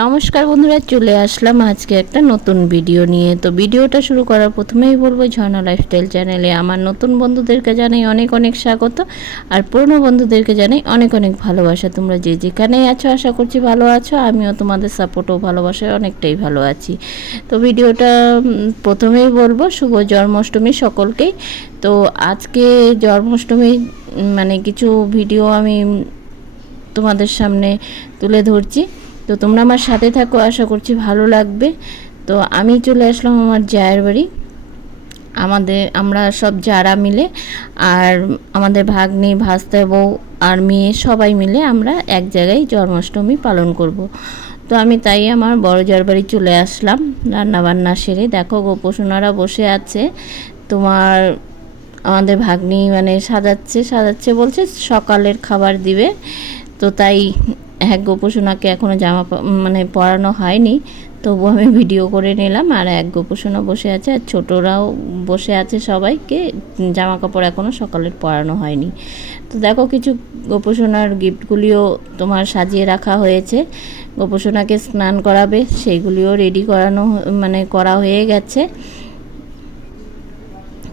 নমস্কার বন্ধুরা, চলে আসলাম আজকে একটা নতুন ভিডিও নিয়ে। তো ভিডিওটা শুরু করার প্রথমেই বলব, ঝর্ণা লাইফস্টাইল চ্যানেলে আমার নতুন বন্ধুদেরকে জানাই অনেক অনেক স্বাগত, আর পুরনো বন্ধুদেরকে জানাই অনেক অনেক ভালোবাসা। তোমরা যে যেখানেই আছো, আশা করছি ভালো আছো, আমিও তোমাদের সাপোর্ট ও ভালোবাসায় অনেকটাই ভালো আছি। তো ভিডিওটা প্রথমেই বলব, শুভ জন্মাষ্টমী সকলকেই। তো আজকে জন্মাষ্টমী মানে কিছু ভিডিও আমি তোমাদের সামনে তুলে ধরছি। তো তোমরা আমার সাথে থাকো, আশা করছি ভালো লাগবে। তো আমি চলে আসলাম আমার জায়ের বাড়ি। আমাদের, আমরা সব যারা মিলে আর আমাদের ভাগ্নি, ভাস্তা, বউ আর মেয়ে সবাই মিলে আমরা এক জায়গায় জন্মাষ্টমী পালন করব। তো আমি তাই আমার বড় জার বাড়ি চলে আসলাম। রান্নাবান্না সেরে দেখো গোপোষণারা বসে আছে। তোমার আমাদের ভাগ্নি মানে সাজাচ্ছে সাজাচ্ছে বলছে সকালের খাবার দিবে। তো তাই এক গোপোষণাকে এখনও জামা মানে পরানো হয়নি। তবু আমি ভিডিও করে নিলাম আর এক গোপোষণা বসে আছে আর ছোটরাও বসে আছে সবাইকে। জামা কাপড় এখনও সকালের পরানো হয়নি। তো দেখো কিছু গোপোষণার গিফটগুলিও তোমার সাজিয়ে রাখা হয়েছে। গোপোষণাকে স্নান করাবে, সেইগুলিও রেডি করানো মানে করা হয়ে গেছে।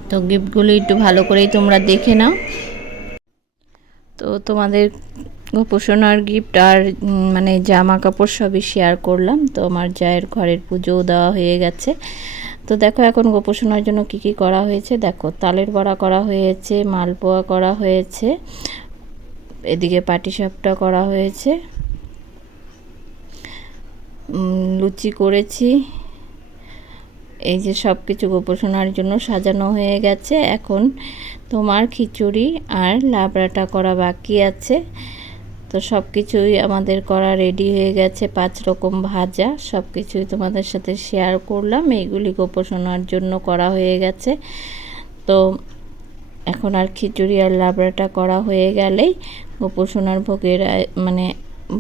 তো গিফটগুলি একটু ভালো করেই তোমরা দেখে নাও। তো তোমাদের গোপোষণার গিফট আর মানে জামা কাপড় সবই শেয়ার করলাম। তো আমার জায়ের ঘরের পুজোও দেওয়া হয়ে গেছে। তো দেখো এখন গোপোষণার জন্য কি কি করা হয়েছে। দেখো, তালের বড়া করা হয়েছে, মালপোয়া করা হয়েছে, এদিকে পাটিসাপটা করা হয়েছে লুচি করেছি। এই যে সব কিছু গোপোষণার জন্য সাজানো হয়ে গেছে। এখন তোমার খিচুড়ি আর লাবড়াটা করা বাকি আছে। তো সব কিছুই আমাদের করা রেডি হয়ে গেছে, পাঁচ রকম ভাজা সব কিছুই তোমাদের সাথে শেয়ার করলাম, এইগুলি গোপোষণার জন্য করা হয়ে গেছে। তো এখন আর খিচুড়ি আর লাবড়াটা করা হয়ে গেলেই গোপোষণার ভোগের মানে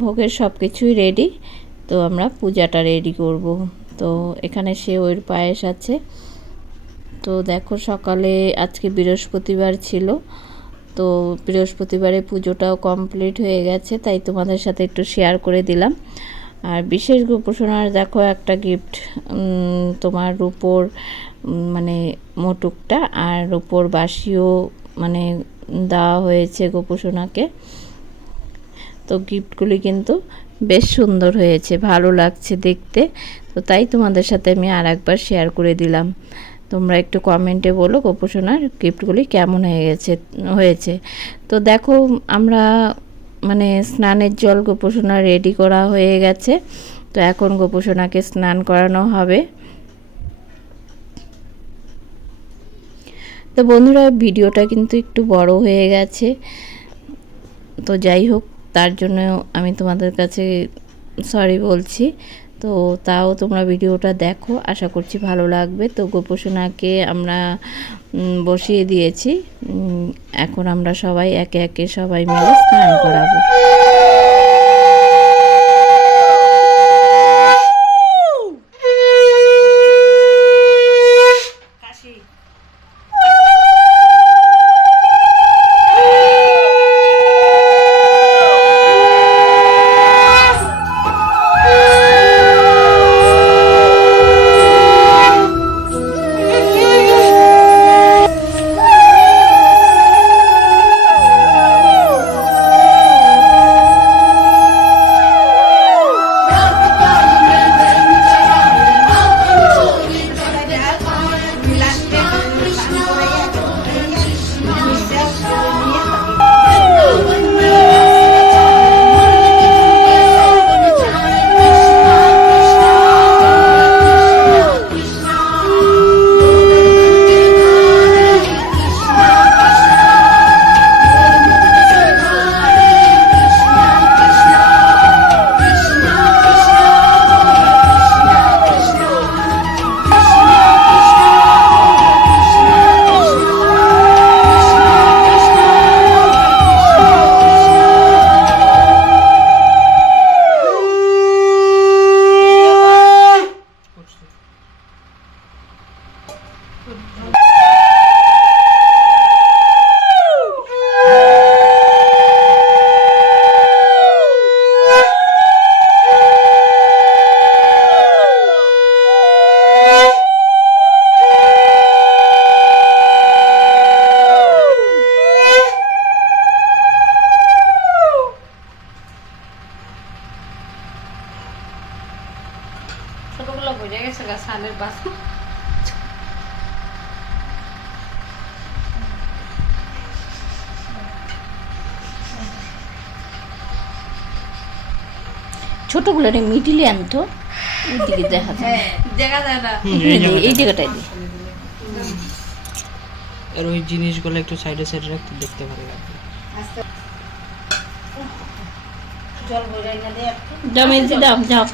ভোগের সব কিছুই রেডি তো আমরা পূজাটা রেডি করব। তো এখানে সেওয়ের পায়েস আছে। তো দেখো সকালে আজকে বৃহস্পতিবার ছিল। তো বৃহস্পতিবারে পুজোটাও কমপ্লিট হয়ে গেছে, তাই তোমাদের সাথে একটু শেয়ার করে দিলাম। আর বিশেষ গোপোষণার দেখো একটা গিফট তোমার রূপোর মানে মোটুকটা আর রূপোর বাসিও মানে দেওয়া হয়েছে গোপোষণাকে তো গিফটগুলি কিন্তু বেশ সুন্দর হয়েছে, ভালো লাগছে দেখতে। তো তাই তোমাদের সাথে আমি আর একবার শেয়ার করে দিলাম। তোমরা একটু কমেন্টে বলো গোপোষণার গিফটগুলি কেমন হয়ে গেছে, হয়েছে। তো দেখো, আমরা মানে স্নানের জল গোপোষণা রেডি করা হয়ে গেছে। তো এখন গোপোষণাকে স্নান করানো হবে। তো বন্ধুরা, ভিডিওটা কিন্তু একটু বড় হয়ে গেছে। তো যাই হোক, তার জন্য আমি তোমাদের কাছে সরি বলছি। তো তাও তোমরা ভিডিওটা দেখো, আশা করছি ভালো লাগবে। তো গোপসোনাকে আমরা বসিয়ে দিয়েছি। এখন আমরা সবাই একে একে সবাই মিলে স্নান করাবো। Cukup lo punya ya, sehingga sambil pas. ছোটগুলো রে মিডিলে আনতো ওইদিকে দেখা যায় হ্যাঁ দেখা যায় না। এই জায়গাটাই দিই জায়গাটায় আর ওই জিনিসগুলো একটু সাইডে সাইডে রাখতে দেখতে ভালো লাগবে জল বইরাই না দিয়ে একটু যাও দাও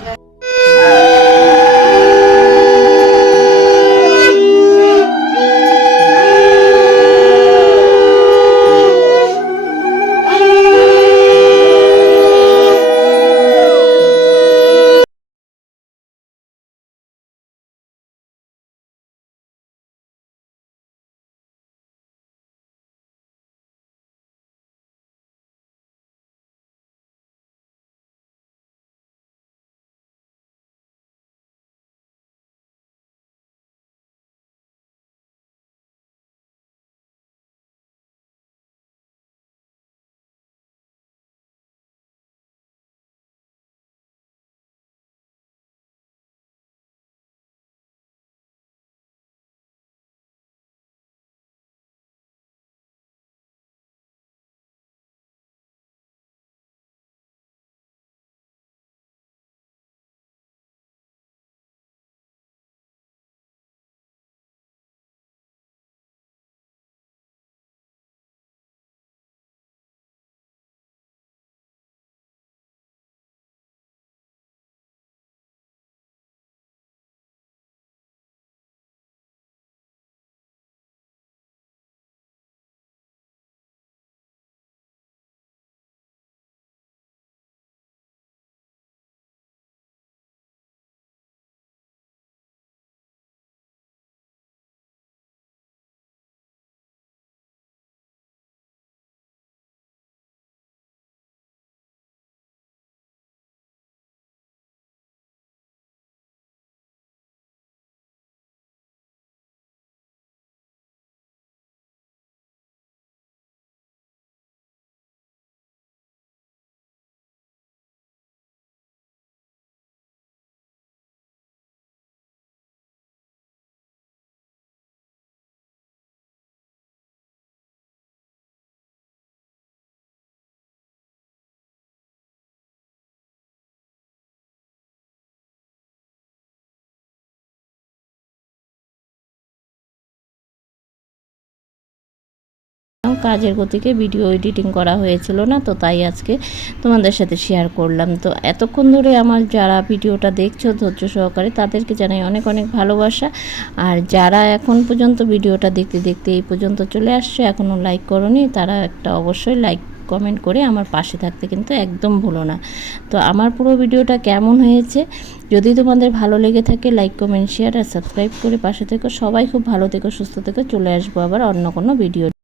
কাজের গতিকে ভিডিও এডিটিং করা হয়েছিল না, তো তাই আজকে তোমাদের সাথে শেয়ার করলাম। তো এতক্ষণ ধরে আমার যারা ভিডিওটা দেখছ, ধৈর্য সহকারে তাদেরকে জানাই অনেক অনেক ভালোবাসা। আর যারা এখন পর্যন্ত ভিডিওটা দেখতে দেখতে এই পর্যন্ত চলে আসছে এখনও লাইক করনি, তারা একটা অবশ্যই লাইক কমেন্ট করে আমার পাশে থাকতে কিন্তু একদম ভুলো না। তো আমার পুরো ভিডিওটা কেমন হয়েছে? যদি তোমাদের ভালো লেগে থাকে লাইক কমেন্ট শেয়ার আর সাবস্ক্রাইব করে পাশে থেকো। সবাই খুব ভালো থেকো, সুস্থ থেকো। চলে আসব আবার অন্য কোনো ভিডিও